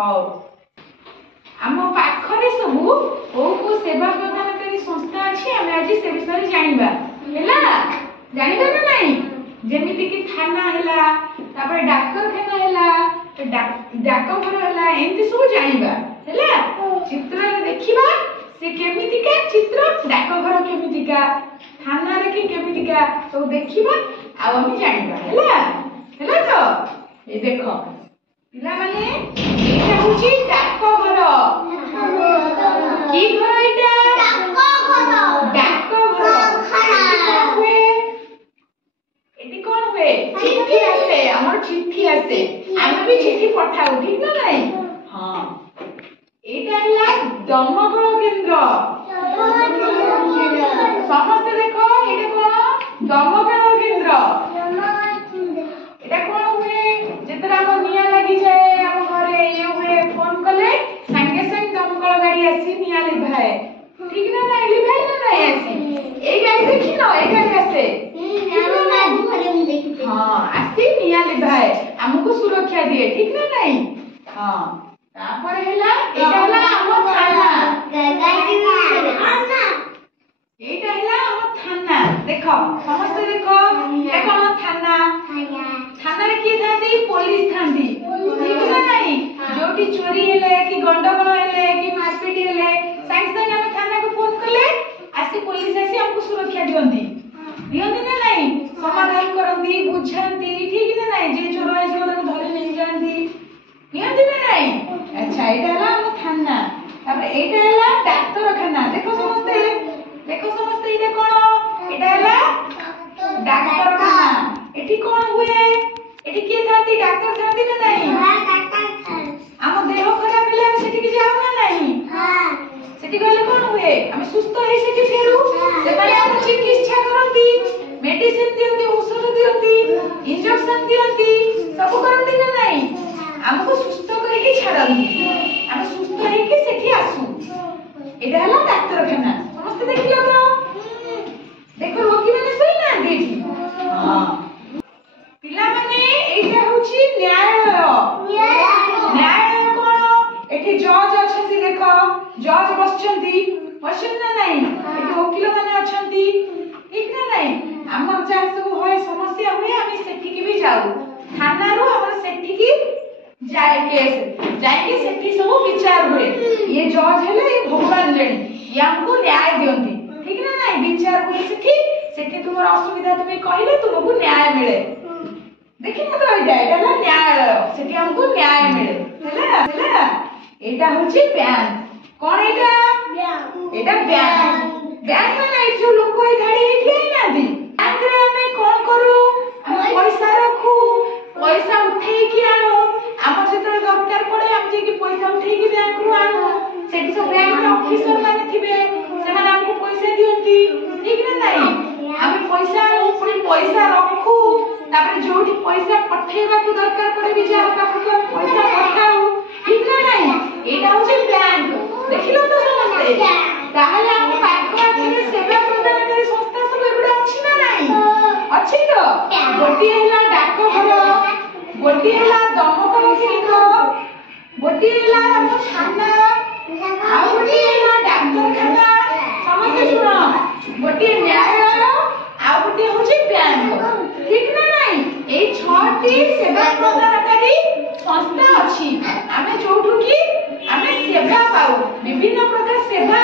हौ आम पाखरे सबू को सेवा प्रदानकारी संस्था अछि हम आज से विषय जानिबा हैला जानिबा ना नहीं जेमिति कि थाना हैला तापर डाक्टरखाना हैला डाकघर हैला एंती सब जानिबा हैला चित्र रे देखिबा से केमितिका चित्र डाकघर केमितिका थाना रे कि केमितिका सब देखिबा आ हम जानिबा हैला हैला तो ए देखो पिला माने एटा होची डाकघर की घर एटा डाकघर एटी कोन हुए चिट्ठी आसे हमर चिट्ठी आसे हम भी चिट्ठी पठाऊ ठीक ना नहीं हां एटा हला दमकल केंद्र समस्त देखो एटा कोन दमकल केंद्र एटा कोन हुए जेतरा हम निया लागि जाए हम घरे ये हुए फोन कले संगे संग दमकल गाड़ी आसी निया लिभाए ठीक ना नहीं लिभाए ना नहीं आसी ए गाड़ी देखि न ए गाड़ी आसे हां आसी निया लिभाए हमको सुरक्षा दिए ठीक ना नहीं हां तापर हैला एटा हला हम थाना एटा हला हम थाना देखो समस्त देखो ए कोन थाना थाना रे की थांती पुलिस थांती ठीक ना नहीं जोटी चोरी हेले कि गंडगोल हेले कि मारपीट हेले संग संग हम थाना को फोन करले आसी पुलिस आसी हमको सुरक्षा दियंती दियंती ना नहीं समाधान करंती बुझांती ठीक ना नहीं जे चोर है से को धरे नहीं जानती दियंती ना नहीं अच्छा एटा हला हम थाना तापर एटा हला डाक्टरखाना देखो समस्त एटा कोन एटा हला डाक्टरखाना एठी कोन हुए एठी के थांती डाक्टर थांती ना नहीं हम देह खराब हेले हम सेठी के जाऊ ना नहीं सेठी गले कोन हुए हम सुस्त है सेठी फेरू से माने हम चिकित्सा करंती मेडिसिन दियंती औषध दियंती इंजेक्शन दियंती सब करंती ना नहीं हमको सुस्त करे के छाड़ंती हम सुस्त है के सेठी आसु एटा हला डाक्टरखाना समस्त देखिलो तो देखो रोगी माने सही ना देखी हां पिला माने एटा होची न्यायालय कोन एठी जज अछंती देखो जज बसचंती ना नहीं एठी वकील माने अछंती ठीक ना नहीं हमर जा सब होय समस्या हुए हम सेठी की भी जाऊ थाना रो हमर सेठी की जाए के सेठी सब विचार हुए ये जज हेले ये भगवान जणी ये हमको न्याय दियंती ठीक ना नहीं विचार हुए सेठी तुमर असुविधा तुम्हें कहिले तुमको न्याय मिले देखि मत रह जाए एटा न्यायालय सेठी हमको न्याय मिले हैला एटा होची बैंक कोन एटा बैंक माने जो लोग ए गाड़ी एठी ना दी बैंक रे हमें कोन करू हम पैसा रखू पैसा उठेई कि आनो हमर जेतरे दरकार पड़े हम जे कि पैसा उठेई कि बैंक रो आनो सेठी सब बैंक ऑफिसर माने थिबे से माने हमको पैसा दियंती ठीक ना नहीं हम पैसा ऊपर पैसा रखू तापर जोठी पैसा पठेबा को दरकार पड़े भी जा पाखु पैसा पठाऊ ठीक ना नहीं एटा होचे बैंक देखिलो तो समझते ताहले हम पाखु आखरे सेवा प्रदानकारी संस्था सब एबडा अछि ना नहीं अछि तो गोटी हैला डाकघर गोटी हैला दमकल केंद्र गोटी हैला हम थाना आ गोटी हैला डाक्टरखाना समझते सुनो गोटी न्यायालय आ गोटी होचे बैंक ठीक ना नहीं ए 6टी सेवा प्रदानकारी संस्था अछि हमें जोठु की हमें सेवा पाऊ विभिन्न प्रकार सेवा